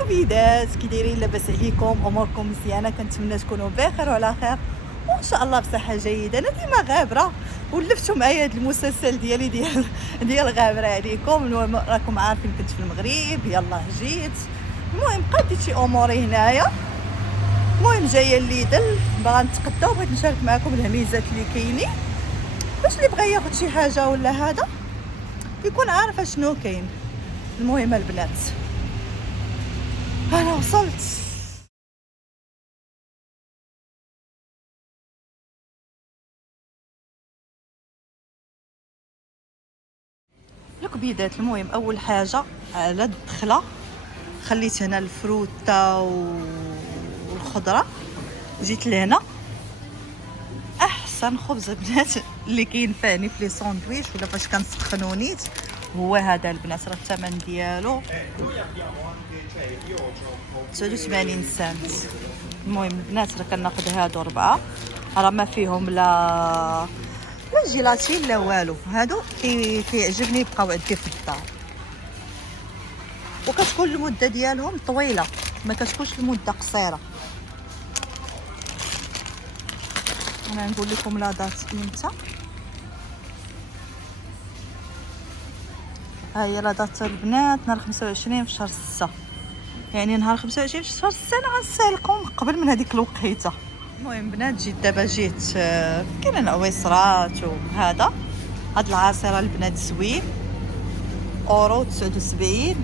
الكبيدات كي دايرين؟ لاباس عليكم؟ اموركم مزيانه؟ كنتمنى تكونوا بخير وعلى خير وان شاء الله بصحه جيده. انا ديما غابره ولفتوا معايا هذا المسلسل ديالي ديال غابره عليكم. المهم راكم عارفين كنت في المغرب، يلا جيت. المهم قضيت شي اموري هنايا. المهم جايه الليدل باغا نتقدى وبغيت نشارك معكم الهميزات اللي كاينين باش اللي بغى ياخذ شي حاجه ولا هذا يكون عارف شنو كاين. المهم البنات انا وصلت. الكبيدات المهم اول حاجه على الدخله خليت هنا الفروته والخضره، جيت لهنا احسن خبز البنات اللي كاين فاني في لي ساندويش ولا فاش كنسخنو نيت هو هذا البنات. راه الثمن ديالو 89 سنت. المهم البنات راه كناخذ هادو 4، راه ما فيهم لا جيلاتين لا والو. هادو كيعجبني يبقاو عندي في الدار، وكتكون المده ديالهم طويله ما كتكونش المده قصيره. انا نقول لكم لا دات امتى. ها هي لا دات البنات نهار 25 في شهر 6، يعني نهار 25 في شهر 6 انا غنسالكم قبل من هذيك الوقيته. المهم بنات جيت كاين العويصرات وهذا. هاد العصيره البنات زوين اورو 79.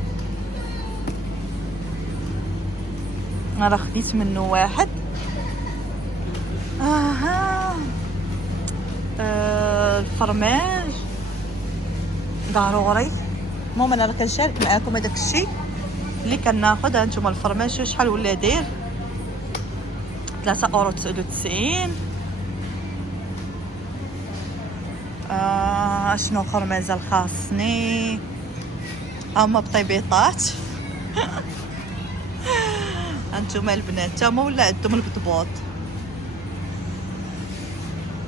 انا راه خديت منه واحد. الفرماج ضروري. المهم انا راه كنشارك معكم هذاك الشيء اللي كناخذ. هانتوما الفرماج شحال ولا داير؟ 3 اورو 99. شنو اخر مازال خاصني؟ هما بطيبيطات هانتوما البنات هما ولا عندهم البطبوط.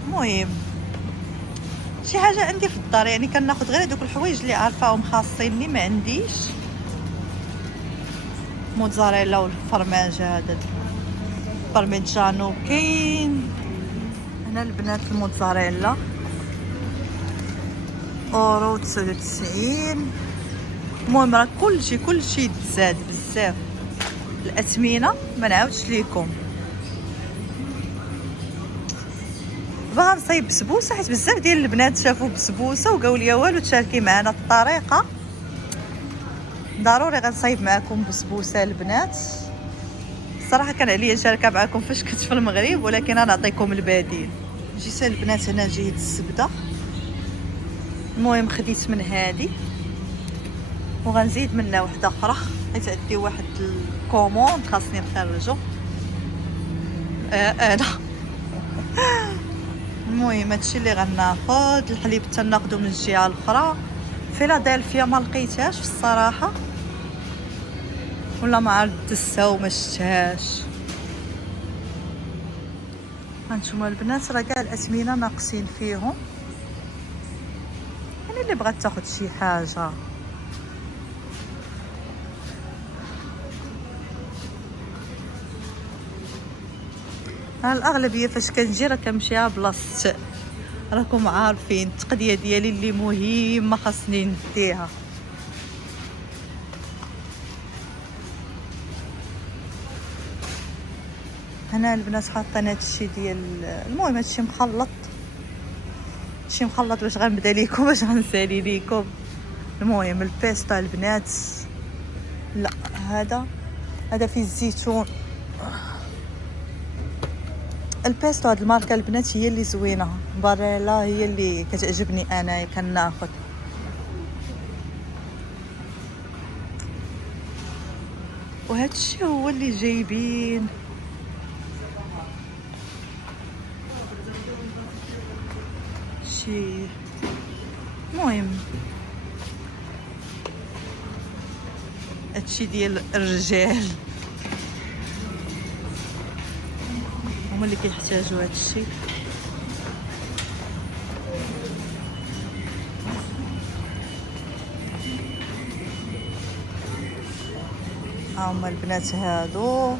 المهم شي حاجه عندي في الدار، يعني كناخذ غير هذوك الحوايج اللي عارفاهم خاصيني. ما عنديش موتزاريلا والفرماج هذا البارميجانو كاين هنا البنات. الموتزاريلا اورو 99. المهم راه كلشي تزاد بزاف. الاثمنه ما نعاودش ليكم. باغا نصايب بسبوسه حيت بزاف ديال البنات شافوا بسبوسه وقالوا لي والو تشاركي معنا الطريقه. ضروري غنصايب معكم بسبوسه البنات. الصراحه كان عليا نشاركها معكم فاش كنت في المغرب، ولكن انا نعطيكم البديل. جيت البنات هنا جيت الزبده. المهم خديت من هذه وغنزيد منها وحده اخرى حيت عندي واحد الكوموند خاصني نخرجو. انا المهم هادشي اللي غناخذ. الحليب حتى ناخذو من الجهه الاخرى. فيلادلفيا ما لقيتهاش في الصراحه، ولا ما عرفت دزتها وما شفتهاش. هانتوما البنات راه كاع الاثمنه ناقصين فيهم، يعني اللي بغات تاخذ شي حاجه. الاغلبيه فاش كنجي راه كنمشيها بلاصه راكم عارفين التقضيه ديالي اللي مهمه خاصني نديها. هنا البنات حاطين هادشي ديال المهم هادشي مخلط. هادشي مخلط باش غنبدا ليكم باش غنسالي ليكم. المهم البيستا البنات لا هذا فيه الزيتون. البيستو هاد الماركه البنات هي اللي زوينه. باريلا هي اللي كتعجبني انا كناخذ. وهذا الشيء هو اللي جايبين. شي المهم هادشي ديال الرجال هما اللي كيحتاجوا هادشي. ها هما البنات هادو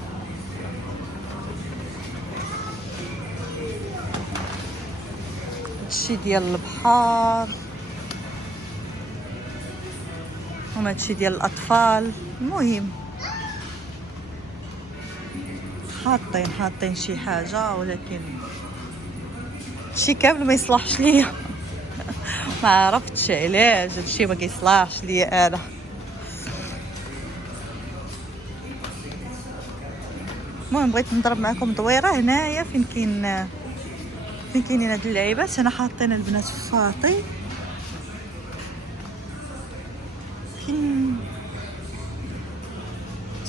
هادشي ديال البحر وما هادشي ديال الاطفال. المهم حاطين شي حاجه، ولكن شي كامل ما يصلحش ليا. ما عرفتش علاش هادشي ما كيصلحش ليا انا. المهم بغيت نضرب معكم دويره هنايا فين كاينين هاد اللعيبات. هنا حاطين البنات في الساطي كاين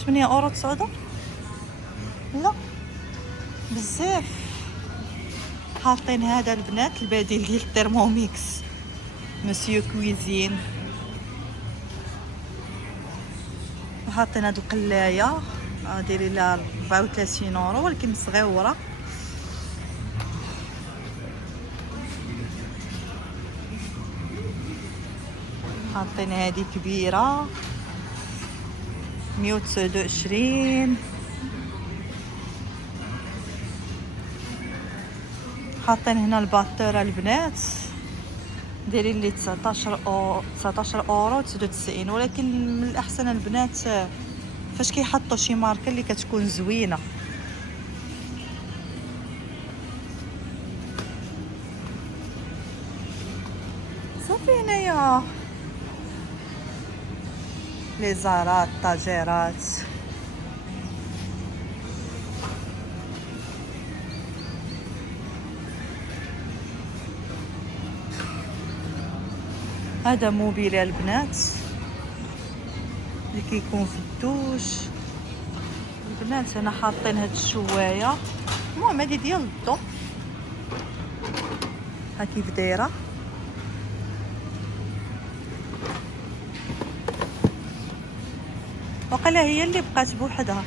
8 € 9 لا بزاف. حاطين هذا البنات البديل ديال الترموميكس مسيو كويزين، وحاطين هاد القلايه دايرين لها 34 €، ولكن صغيره. حاطين هذه كبيره 129. حاطين هنا الباتوره البنات دايرين لي 19 € 99، ولكن من الاحسن البنات فاش كيحطوا شي ماركه اللي كتكون زوينه. صافي هنايا لي زارات طاجيرات. هذا موبيل يا البنات اللي كيكون في الدوش. البنات هنا حاطين هاد الشوايه، المهم هادي ديال الضو ها كيف دايره. وقيلا هي اللي بقات بوحدها.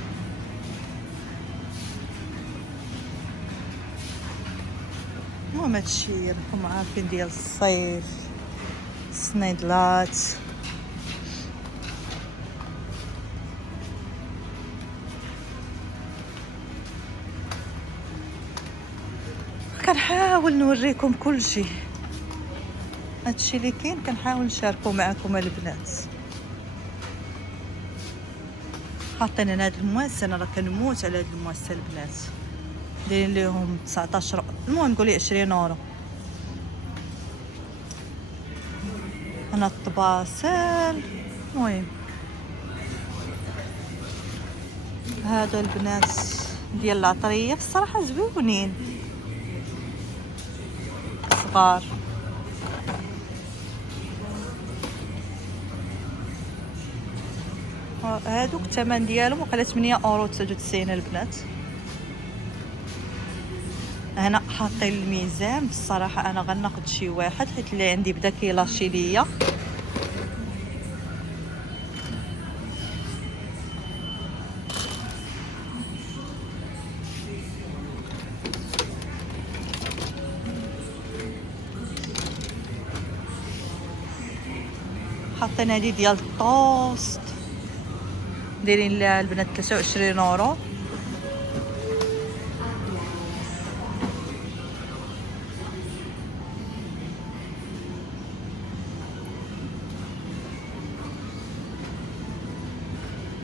المهم هادشي راكم عارفين ديال الصيف، السنيدلات. كنحاول نوريكم كل شيء، هادشي اللي كاين كنحاول نشاركو معكم البنات. حاطين هنا هاد المواس، انا راه كنموت على هاد المواس البنات، دايرين ليهم 19 المهم نقولي 20 €. هنا الطباسل. المهم هادو البنات ديال العطريه الصراحه زويونين صغار. هادوك الثمن ديالهم وقيلا 8 € 99 البنات. هنا حاطين الميزان، الصراحه انا غناخد شي واحد حيت اللي عندي بدا كيلاشي ليا. حاطين هذه ديال الطوست دايرين لها البنات 23 €.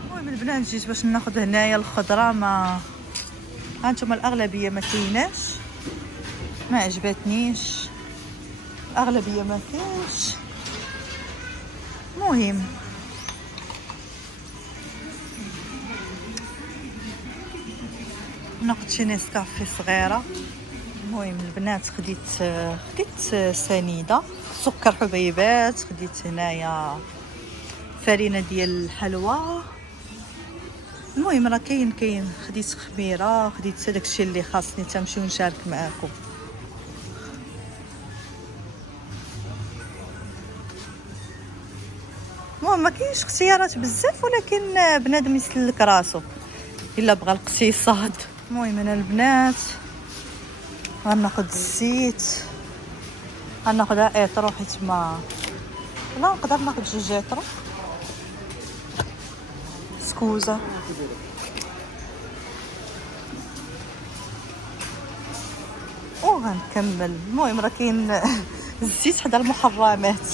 المهم البنات جيت باش ناخذ هنايا الخضره، ما هانتوما الاغلبيه ما كايناش، ما عجبتنيش الاغلبيه ما كاينش. المهم ناخذ شي نسكافي صغيره. المهم البنات خديت سنيده سكر حبيبات، خديت هنايا فرينه ديال الحلوى. المهم راه كاين خديت خميره، خديت داكشي اللي خاصني تمشيو نشارك معاكم. المهم ما كاينش اختيارات بزاف، ولكن بنادم يسلك راسو الا بغى الاقتصاد. المهم انا البنات غناخد الزيت، غناخدها ايطرو حيت ما لا نقدر ناخد 2 ايطرو. سكوزا. وغنكمل. المهم راه كاين الزيت حدا المحرمات.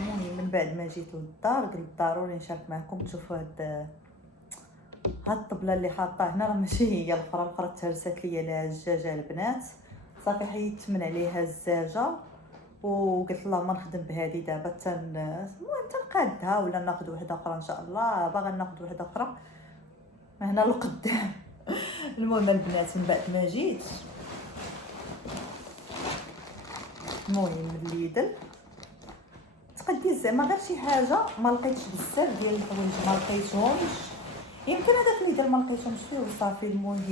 المهم من بعد ما جيت للدار قلت ضروري نشارك معكم تشوفوا هاد الطبله اللي حاطه هنا، راه ماشي هي الاخرى تهرست ليا لها الدجاجه البنات. صافي حيدت من عليها الزاجه وقلت اللهم نخدم بهذه دابا المهم تنقادها ولا ناخذ وحده اخرى ان شاء الله. باغا ناخذ وحده اخرى هنا لقدام. المهم البنات من بعد ما جيت المهم من ليدل تقدي زعما غير شي حاجه ما لقيتش بزاف ديال الحوايج ما لقيتهمش، يمكن هذاك ليدل ما لقيتهمش فيه وصافي. المهم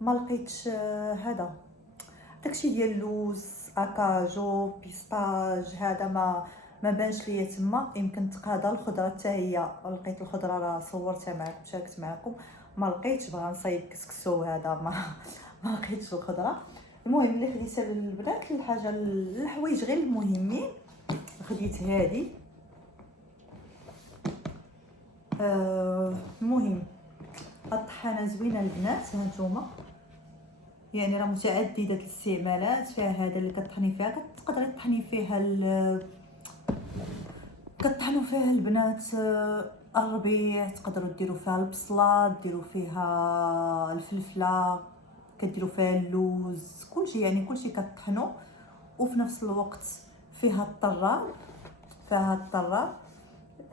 ما لقيتش هذا داكشي ديال اللوز اكاجو بيستاج هذا ما بانش ليا تما. يمكن تقاضى الخضره حتى هي لقيت الخضره راه صورتها معكم شاركت معكم ما لقيتش. بغا نصايب كسكسو هذا ما لقيتش الخضره. المهم اللي خديتها للبنات الحاجه الحوايج غير المهمين خديت هذه. المهم الطحانه زوينه البنات هانتوما، يعني راه متعدده الاستعمالات. فيها هذا اللي كطحني فيها كتقدري تطحني فيها كطحنوا فيها البنات الربيع، تقدروا ديروا فيها البصله، ديروا فيها الفلفله، كديروا فيها اللوز، كلشي يعني كلشي كطحنوا. وفي نفس الوقت فيها الطراب،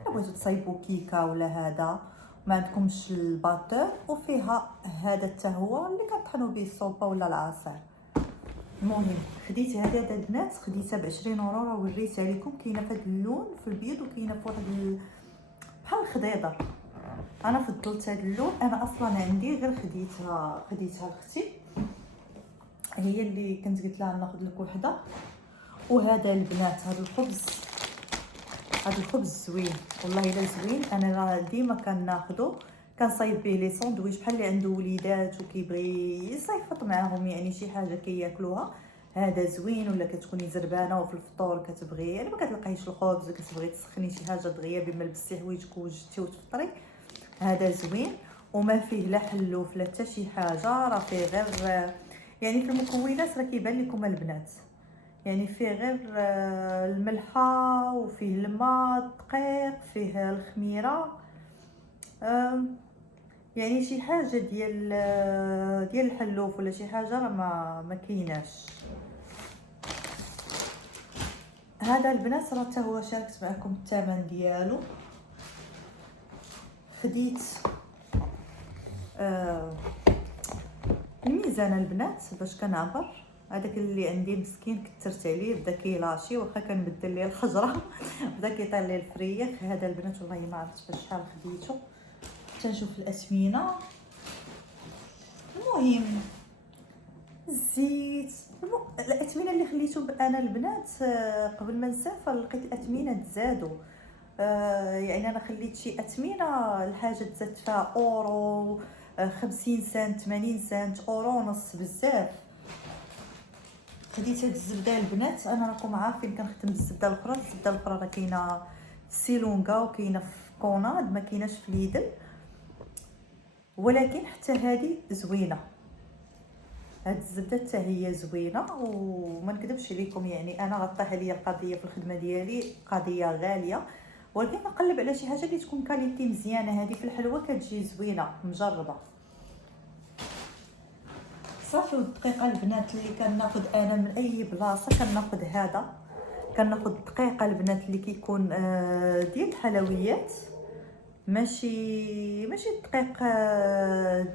بغيتو تصايبوا كيكه ولا هذا ما عندكمش الباتور، وفيها هذا حتى هو اللي كطحنوا به الصوبه ولا العصير. المهم خديت هذا البنات خديتها ب20 اورو، راه وريتها لكم كاينه في هذا اللون في البيض وكاينه في واحد بحال الخضيضر. انا فضلت هذا اللون، انا اصلا عندي غير خديتها لختي هي اللي كنت قلت لها ناخذ لك وحده. وهذا البنات هذا الخبز زوين والله الا زوين. انا راه ديما كناخذو كنصايب به لي ساندويش بحال اللي عنده وليدات وكيبغي يصيفط معاهم يعني شي حاجه كياكلوها. هذا زوين. ولا كتكوني زربانه وفي الفطور كتبغي يعني ما كتلقايش الخبز كتبغي تسخني شي حاجه دغيا بما لبستي حوايجك وجدتي وتفطري، هذا زوين. وما فيه لا حلوف لا حتى شي حاجه، راه فيه غير يعني في المكونات راه كيبان لكم البنات يعني فيه غير الملحه وفيه الماء الدقيق فيه الخميره، يعني شي حاجه ديال الحلوف ولا شي حاجه راه ما كايناش. هذا البنات راه حتى هو شاركت معكم الثمن ديالو. خديت الميزان البنات باش كنعبر، هذاك اللي عندي مسكين كثرت عليه بدا كيلاشي واخا كنبدل ليه الحجره بدا كيطير ليه الفريخ. هذا البنات والله ما عرفت شحال خديته. تنشوف الاثمنه. المهم الزيت الاثمنه اللي خليتهم انا البنات قبل ما نسافر لقيت الاثمنه تزادوا. يعني انا خليت شي اثمنه الحاجه تزاد فيها اورو 50 سنت 80 سنت اورو ونص بزاف. خديت هاد الزبده البنات، انا راكم عارفين كنخدم بالزبده الاخرى راه كاينه سيلونغا وكاينه في كوناد ما كايناش في ليدل، ولكن حتى هذه زوينه. هاد الزبده حتى هي زوينه وما نكذبش عليكم يعني انا غطاها ليا القضيه في الخدمه ديالي قضيه غاليه، ولكن نقلب على شي حاجه اللي تكون كاليتي مزيانه. هذه في الحلوه كتجي زوينه مجربه. صافي. والدقيقه البنات اللي كناخذ انا من اي بلاصه كناخذ هذا، كناخذ الدقيقه البنات اللي كيكون ديال الحلويات، ماشي الدقيق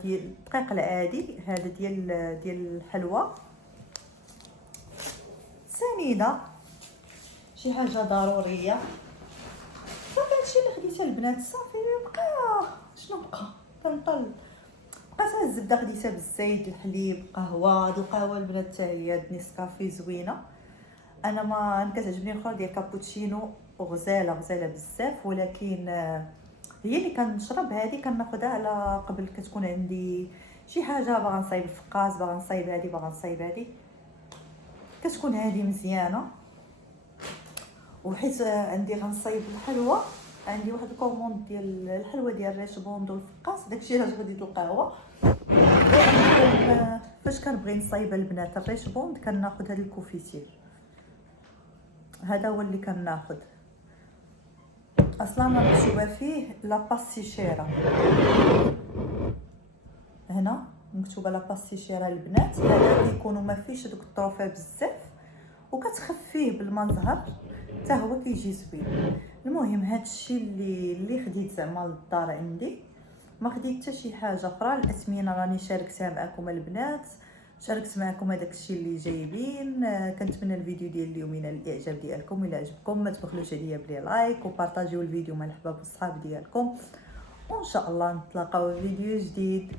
ديال الدقيق العادي، هذا ديال الحلوى سنيده شي حاجه ضروريه. صافي هادشي اللي خديته البنات. صافي بقى شنو بقى كنطل بقات الزبده خديتها بالزيت الحليب قهوه. هاد القهوه البنات حتى هي هاد نيسكافي زوينه. انا ما كتعجبني الاخرى ديال كابوتشينو وغزاله بزاف، ولكن هي اللي كنشرب هذه كناخذها على قبل كتكون عندي شي حاجه باغا نصايب الفقاس باغا نصايب هذه كتكون هذه مزيانه. وحيت عندي غنصايب الحلوى، عندي واحد الكوموند ديال الحلوى ديال ريشبوند والفقاس، داكشي علاش غديت القهوه. فاش كنبغي نصايب البنات الريشبوند كناخذ هذا الكوفيتير، هذا هو اللي كناخذ. اصلا مكتوبه فيه لا باستيشيرا، هنا مكتوبه لا باستيشيرا البنات. هذا كيكونوا ما فيش دوك الطروفه بزاف وكتخفيه بالمنظر حتى هو كيجي زوين. المهم هادشي اللي خديت زعما للدار عندي، ما خديت حتى شي حاجه اخرى. الاثمنه راني شاركتها معكم البنات، شاركت معكم هذاك الشيء اللي جايبين. كنتمنى الفيديو ديال اليوم ينال الاعجاب ديالكم. الا عجبكم ما تبخلوش عليا بلي لايك وبارطاجيو الفيديو مع الحباب والصحاب ديالكم، وان شاء الله نتلاقاو في فيديو جديد.